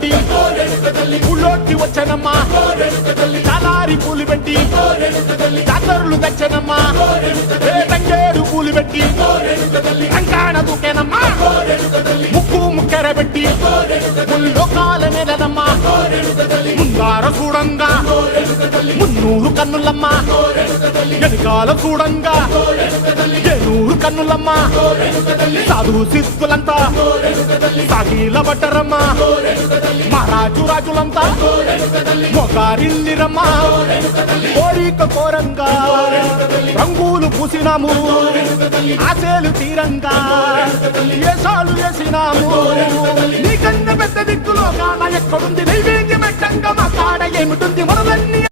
పెట్టి ఊళ్ళోకి వచ్చనమ్మా చాలారి పూలు పెట్టి జాతరులు తెచ్చనమ్మా తంగేడు పూలు పెట్టి రంగాణ దూకేనమ్మా ముక్కు ముక్కెర పెట్టి ముల్లోకాల నెలనమ్మా ముందార చూడంగా మున్నూరు కన్నులమ్మా వెనకాల చూడంగా ఏనూరు కన్నులమ్మా సాధు సిద్ధులంతా సాగిల బట్టరమ్మా మహారాజు రాజులంతా మొగారిల్లిరమ్మా కోరిక కోరంగా రంగులు పూసినాము ఆశలు తీరంగా ఏసాలు వేసినాము నీకన్నా పెద్ద దిక్కులో కాన ఎక్కడుంది నైవేద్యం పెట్టంగా మా కాడ ఏమిటుంది మనలన్నీ